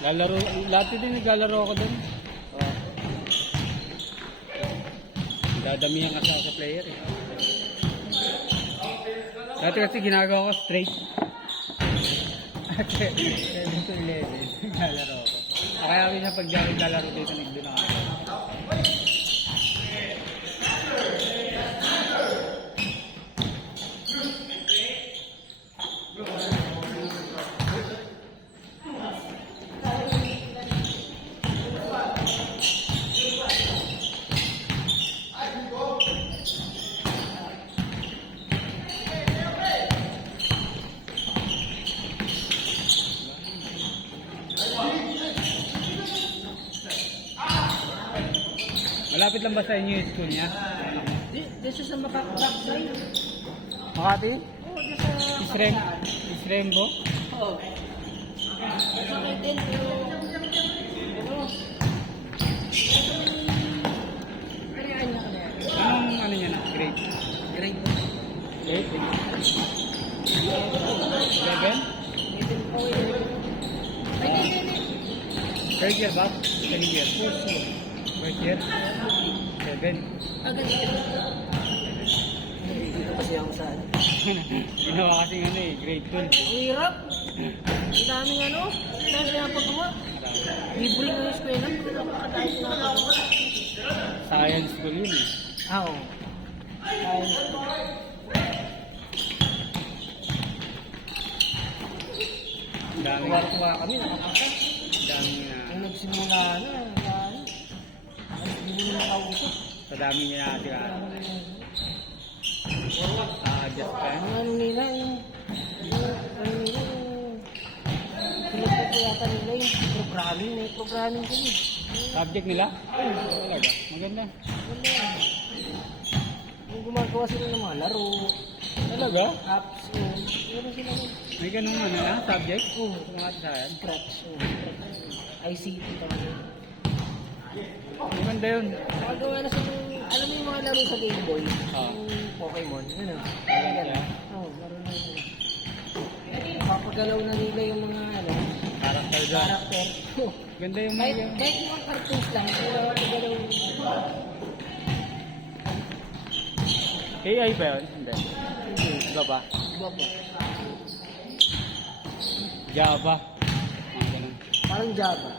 Lalaro, lahat din naglalaro ako doon. Oh. Dadamihan ka sa player eh. Dati kasi ginagawa ko straight. 7 to 11, naglalaro ako. Kaya minsan pag naglalaro dito, nagdoon ako. Malapit lang ba sa inyo yung school niya? Dito sa Makati. Makati? Oo, dito sa... Isrembo? Oo. Sa Kaitin, pero... Kanyaan niya kanya. Anong ano niya na? Grade? Grade 8? 11? Third year ba? Second year? First year? 7? Agad ito. Dito kasi ako sa... Ginawa kasing ano eh, grade 12. Ang hirap. Ang daming ano. Ang daming pinapagawa. Libuling ng eskwela. Pero nakakadahil pinapagawa. Science school yun eh. Oo. Science. Ang dami. Tuwa-tuwa kami. Nakakaka. Ang dami na. Ang nagsimula na. Hindi mo makausap. Sa dami niya natin adjust ka. Ang ano nila yung... Ano nila yung... Pinagpapayata yata nila yung programming. May programming din eh. Subject nila? Talaga. Maganda. Yung gumagawa sila ng mga laro. Talaga? Apps. Meron sila ng... May ganun ano na? Subject? Oo. Sa mga science? Scratch. ICT tawag. Maganda yun. Nakagawa na sa alam mo yung mga laro sa Game Boy? Ah. Yung Pokemon, ano? Maganda. Oo, laro na yun. Papagalaw na nila yung mga ano, Character dyan. character. Ganda yung kahit, mga... kahit mga cartoons lang, sila papagalaw nila. AI ba yun? Hindi. Hindi. Iba ba? Iba ba? Java. Mga ganun. Parang Java.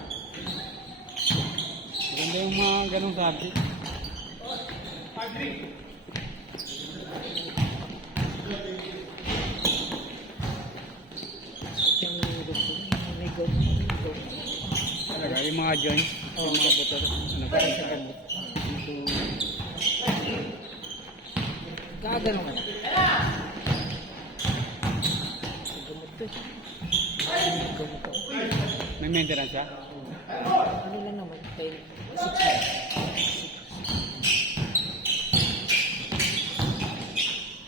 Maganda yung mga ganung subject. Talaga, yung mga joints, yung mga buto, ano ba yung second Gagano ka na. Gamot to. Gamot to. may maintenance siya? Ano lang naman, 6 months.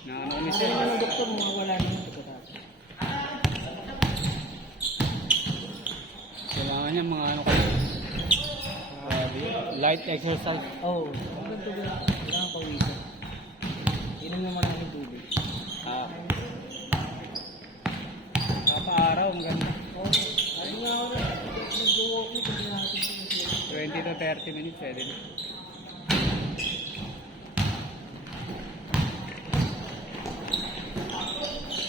Na ano ni Kasi sir? naman ng doktor mo, wala naman pagkatapos. Kailangan niya mga ano kayo. Light exercise. Oo. Ang ganda ba? Kailangan pawisan. Inom naman namin tubig. Ah. Kapaaraw, maganda. Oo. Ano nga ako na? Nag-walking, hindi natin ito. 20 to 30 minutes, pwede na.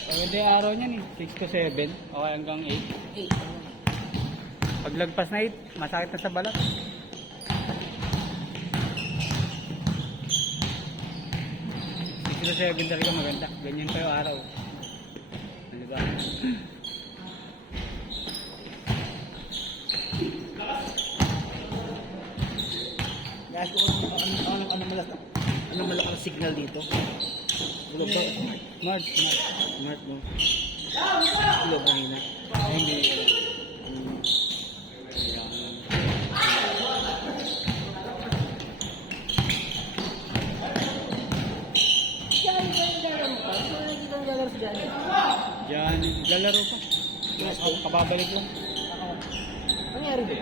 Pwede yung araw niyan eh. 6 to 7, o hanggang 8. 8. Paglagpas na 8, masakit na sa balat. 6 to 7 talaga maganda. Ganyan pa yung araw. Ano ba? Guys, ano malakas signal dito? Ulog ba? Smart. Smart mo. Ulog kanina. Ay, hindi. Diyan, lalaro pa. Kababalik lang. Nangyari ba?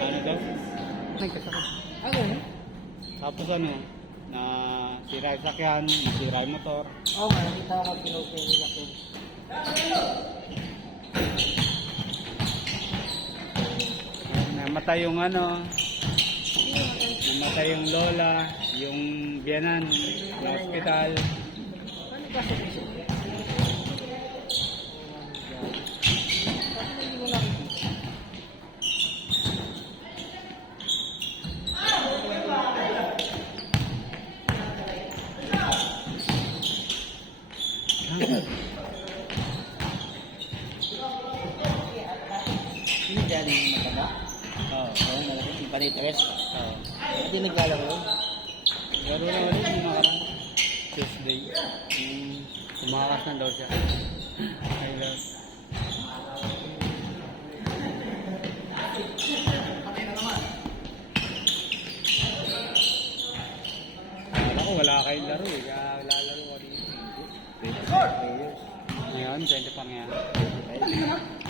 Ano daw? Nagkasakit. Ano? Tapos ano, na sira yung sakyan, nasira yung motor. Oo nga, nakita ko pinost niya nila ko. Namatay yung ano, namatay yung lola, yung biyanan, sa hospital. Paano ba sa piso? Bakit hindi mo nakikita? Hindi dyan yung mataba. Oo. Oo, malaki. Yung panitres. Oo. Hindi naglalaro yun. Laro na ulit yung nakaraan. Tuesday. Tumakas na daw siya. I love. Akala ko wala kayong laro eh. Kaya lalaro ko dito. Players. Ngayon, 20 pa nga.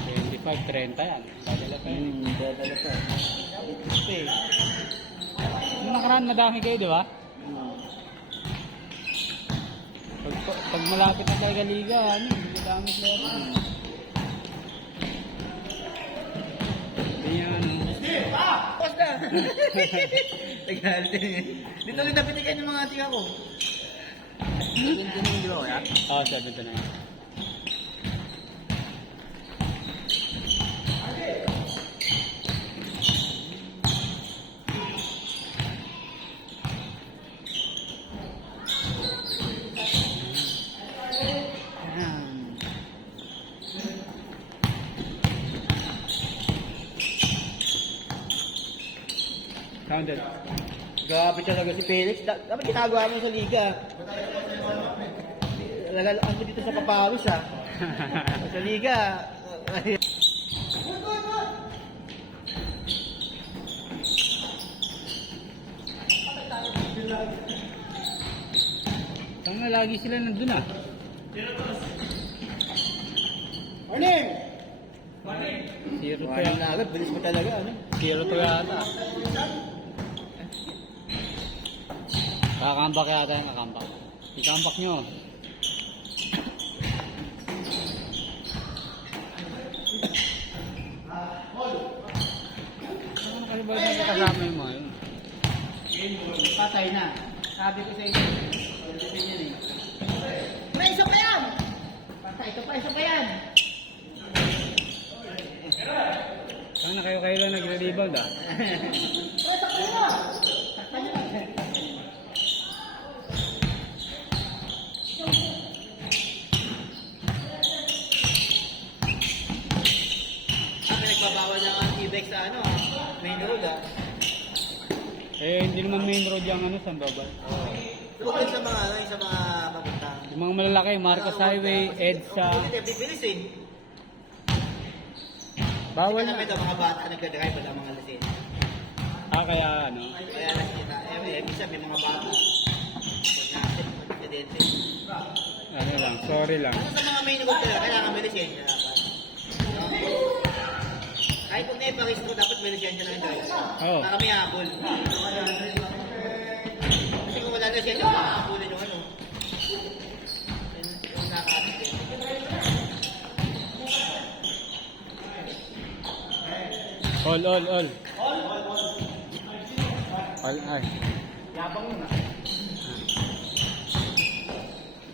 25, 30 yan. Dadala pa yun. Dadala pa. Ito eh. Nung nakaraan, madami kayo, di ba? Pag malapit na tayo liga, ano, madami player. Hindi niya, ano. Pause na! Tagal. Dito rin napitikan yung mga tiga ko. Hindi yung draw, ya? Oo, 7 to 9. Sounded. Grabe talaga si Felix. Dapat ginagawa mo sa liga. Nagalaan ko dito sa papawis ah. Sa liga. Tanga, lagi sila nandun ah. Morning! Zero to Morning na yata. agad. Bilis mo talaga. Ano? Zero to yata. Kakambak yata yung kakambak. Ikambak nyo. Ano kalibay na kasama yung mga yun? Patay na. Sabi ko sa inyo. Ulitin yan eh. May isa pa yan! Patay. Ito pa, isa pa yan! Saan na kayo lang nagre-rebound ah? Oh, saktan mo! Saktan nyo. Nagbabawal ng T-Bex sa ano ah. Main road ah. Eh, hindi naman main road yung ano, San Babal. Huwag sa mga ano, sa mga papunta. Yung mga malalaki, Marcos Highway, EDSA. Ulit, bibilis eh. Bawal Kasi na. ito, mga bata nagka-drive wala mga lasing. Ah, kaya ano? Kaya nakikita, minsan may mga bata. Pag natin, pag-aksidente. Ano lang, sorry lang. Ano sa mga main road talaga, kailangan may lisensya dapat. Kahit kung na-iparistro, dapat may lisensya na yung driver. Oo. Para may habol. Kasi kung wala na lisensya, makahabulin yung ano. Yung nakakasitente. All. All, ay. Yabang yun ah.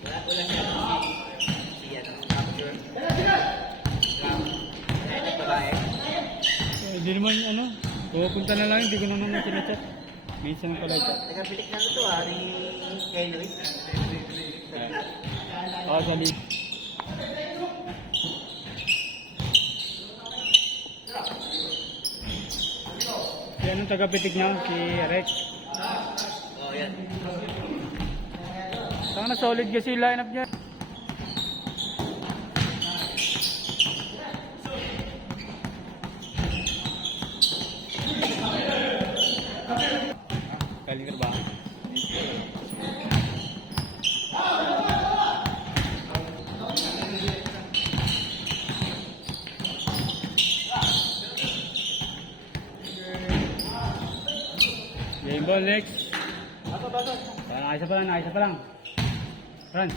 Wala siya. Si ano, capture. Ayun, nagbabae. Hindi naman ano, pupunta na lang, hindi ko naman na sinachat. Minsan pala ito. Nagabilik na ito ah, ni Henry. Oo, sali. Si anong taga-pitik niya? Si Rex. Oh, yan. Saan na solid kasi yung lineup niya. Galing ba? Game ball next. Nakisa pa lang. Run.